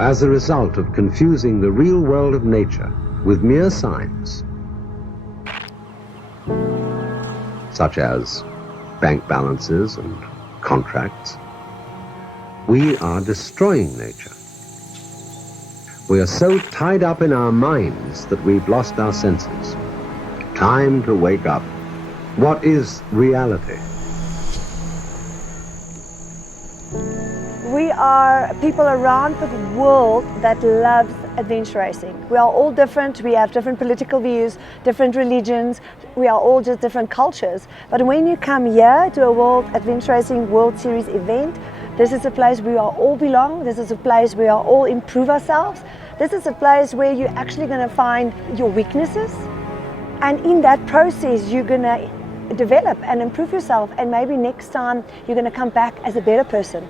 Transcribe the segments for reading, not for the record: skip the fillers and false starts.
as a result of confusing the real world of nature with mere signs, such as bank balances and contracts, we are destroying nature. We are so tied up in our minds that we've lost our senses. Time to wake up. What is reality? We are people around the world that loves adventure racing. We are all different, we have different political views, different religions, we are all just different cultures. But when you come here to a World Adventure Racing World Series event, this is a place where we all belong, this is a place where we all improve ourselves, this is a place where you're actually going to find your weaknesses, and in that process you're going to develop and improve yourself, and maybe next time you're going to come back as a better person.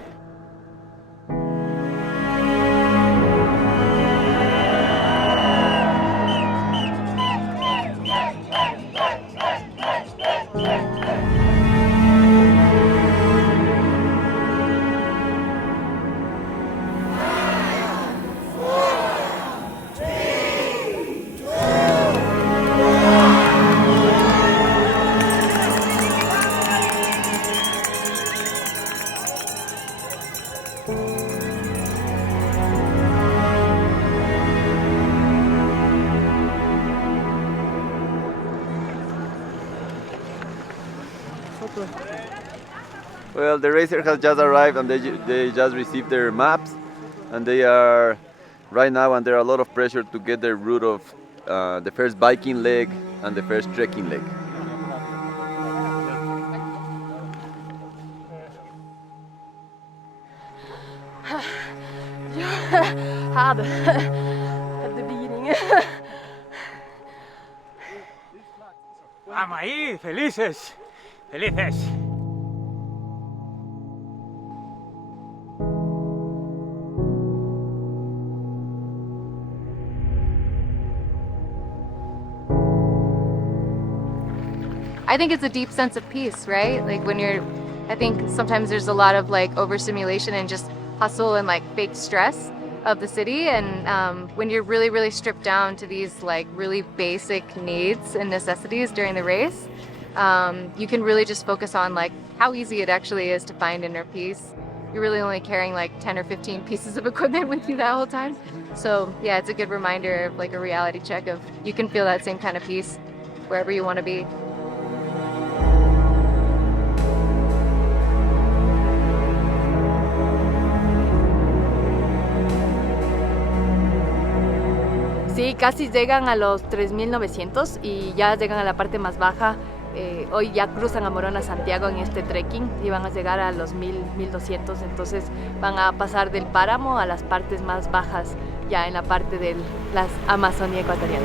Well, the racer has just arrived and they just received their maps, and they are right now under a lot of pressure to get their route of the first biking leg and the first trekking leg. Hard at the beginning. Vamos ahí, felices, felices. I think it's a deep sense of peace, right? Like when I think sometimes there's a lot of like overstimulation and just hustle and like fake stress of the city, and when you're really, really stripped down to these like really basic needs and necessities during the race, you can really just focus on like how easy it actually is to find inner peace. You're really only carrying like 10 or 15 pieces of equipment with you that whole time. So yeah, it's a good reminder of like a reality check of you can feel that same kind of peace wherever you want to be. Sí, casi llegan a los 3.900 y ya llegan a la parte más baja. Hoy ya cruzan a Morona, Santiago en este trekking y van a llegar a los 1.200, entonces van a pasar del páramo a las partes más bajas, ya en la parte de la Amazonía ecuatoriana.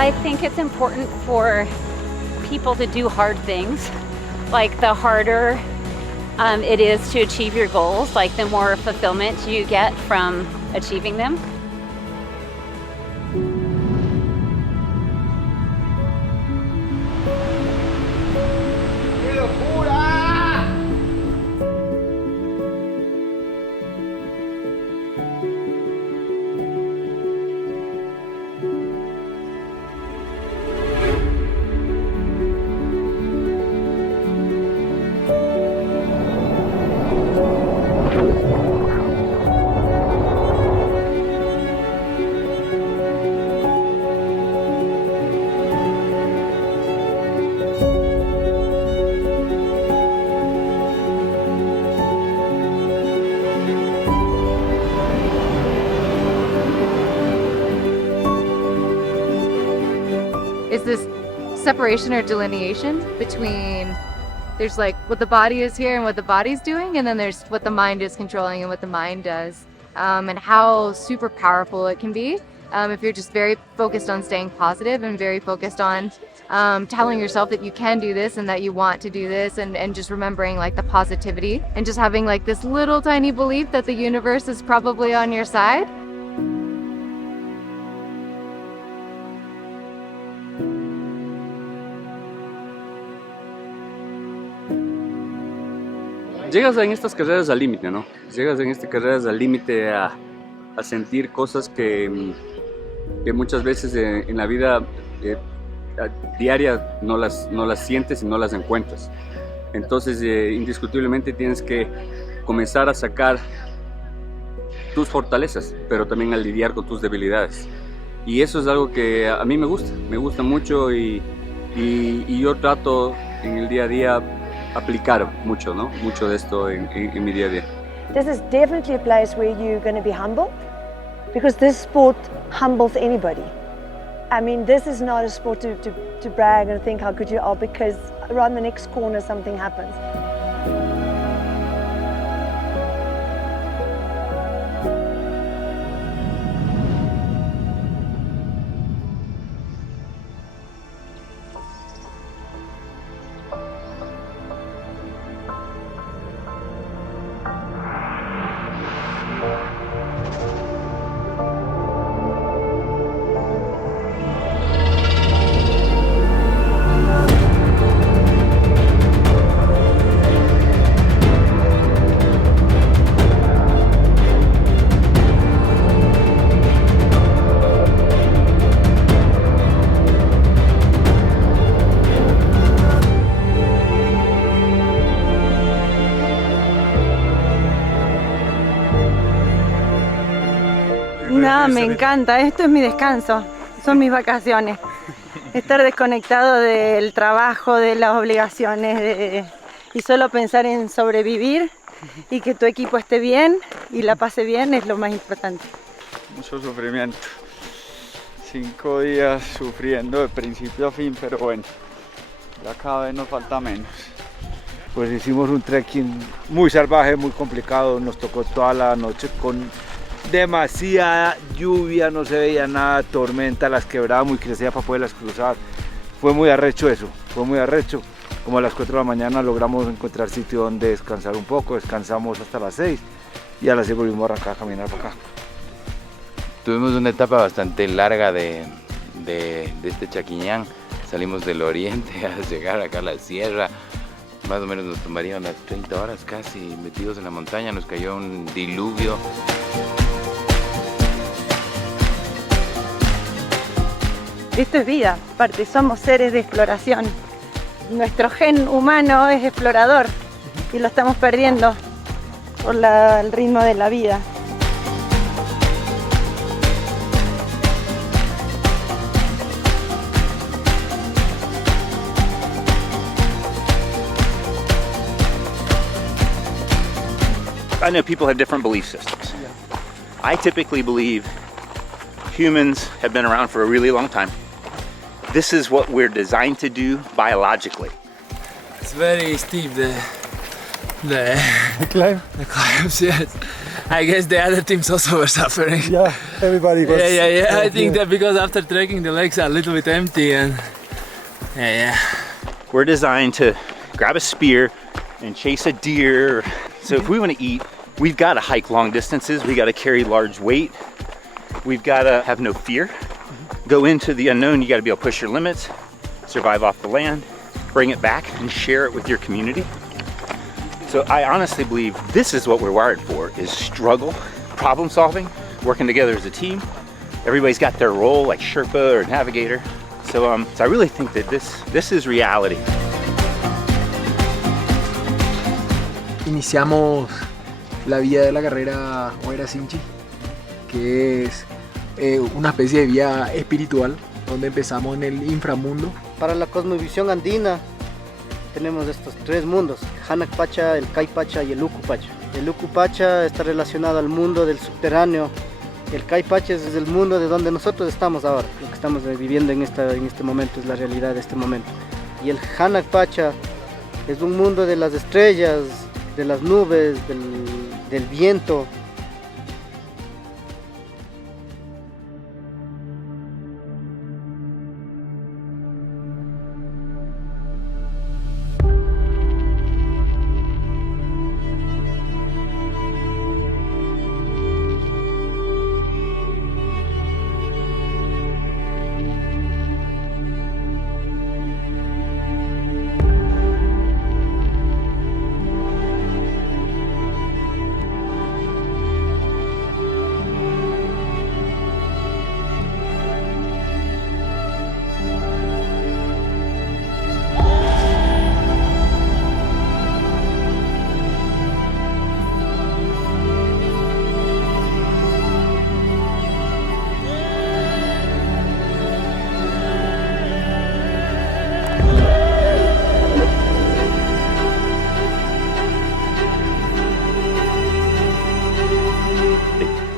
I think it's important for people to do hard things. Like the harder it is to achieve your goals, like the more fulfillment you get from achieving them. this separation or delineation between there's like what the body is here and what the body's doing, and then there's what the mind is controlling and what the mind does, and how super powerful it can be if you're just very focused on staying positive and very focused on telling yourself that you can do this and that you want to do this, and just remembering like the positivity and just having like this little tiny belief that the universe is probably on your side. Llegas en estas carreras al límite, ¿no? Llegas en estas carreras al límite a sentir cosas que muchas veces en la vida diaria no las sientes y no las encuentras. Entonces, indiscutiblemente tienes que comenzar a sacar tus fortalezas, pero también a lidiar con tus debilidades. Y eso es algo que a mí me gusta mucho y yo trato en el día a día aplicar mucho, ¿no? Mucho de esto en mi día a día. This is definitely a place where you're going to be humble, because this sport humbles anybody. I mean, this is not a sport to brag and think how good you are, because around the next corner something happens. No, me encanta, esto es mi descanso, son mis vacaciones. Estar desconectado del trabajo, de las obligaciones y solo pensar en sobrevivir y que tu equipo esté bien y la pase bien es lo más importante. Mucho sufrimiento, 5 días sufriendo de principio a fin, pero bueno, ya cada vez nos falta menos. Pues hicimos un trekking muy salvaje, muy complicado, nos tocó toda la noche con demasiada lluvia, no se veía nada, tormenta, las quebraba muy crecida para poderlas cruzar. Fue muy arrecho eso, fue muy arrecho. Como a las 4 de la mañana logramos encontrar sitio donde descansar un poco, descansamos hasta las 6 y a las 6 volvimos a arrancar a caminar para acá. Tuvimos una etapa bastante larga de este Chaquiñán. Salimos del oriente a llegar acá a la sierra. Más o menos nos tomaría unas 30 horas casi metidos en la montaña. Nos cayó un diluvio. Esto es vida, aparte somos seres de exploración. Nuestro gen humano es explorador y lo estamos perdiendo por el ritmo de la vida. I know people have different belief systems. I typically believe humans have been around for a really long time. This is what we're designed to do biologically. It's very steep, the climb. The climbs, yes. I guess the other teams also were suffering. Yeah, everybody was. Yeah. I think that because after trekking the legs are a little bit empty and yeah. We're designed to grab a spear and chase a deer. So if we want to eat, we've got to hike long distances. We got to carry large weight. We've got to have no fear. Go into the unknown. You got to be able to push your limits, survive off the land, bring it back and share it with your community. So I honestly believe this is what we're wired for, is struggle, problem solving, working together as a team. Everybody's got their role, like Sherpa or navigator. So I really think that this is reality. Iniciamos la vía de la carrera Huairasinchi, que es una especie de vía espiritual, donde empezamos en el inframundo. Para la cosmovisión andina tenemos estos 3 mundos: Hanak Pacha, el Kai Pacha y el Uku Pacha. El Uku Pacha está relacionado al mundo del subterráneo, El Caipaches es el mundo de donde nosotros estamos ahora, lo que estamos viviendo en este momento, es la realidad de este momento. Y el Hanak Pacha es un mundo de las estrellas, de las nubes, del viento.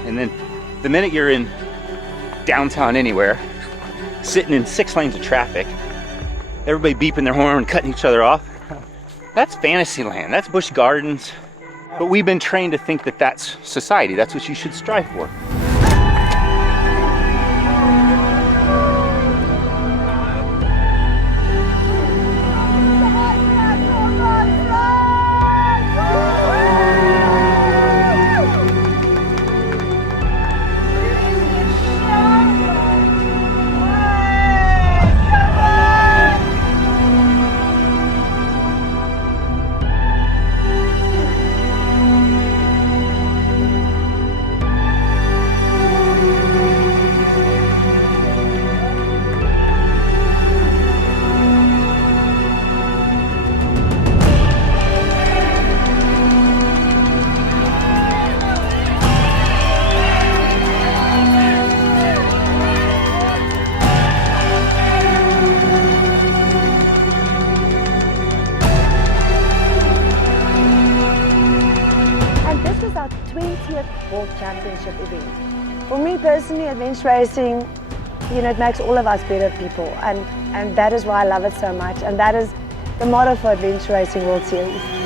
And then the minute you're in downtown anywhere, sitting in 6 lanes of traffic, everybody beeping their horn, cutting each other off, that's fantasy land, that's Busch Gardens. But we've been trained to think that that's society, that's what you should strive for. Our 20th World Championship event. For me personally, adventure racing, it makes all of us better people, and that is why I love it so much, and that is the motto for Adventure Racing World Series.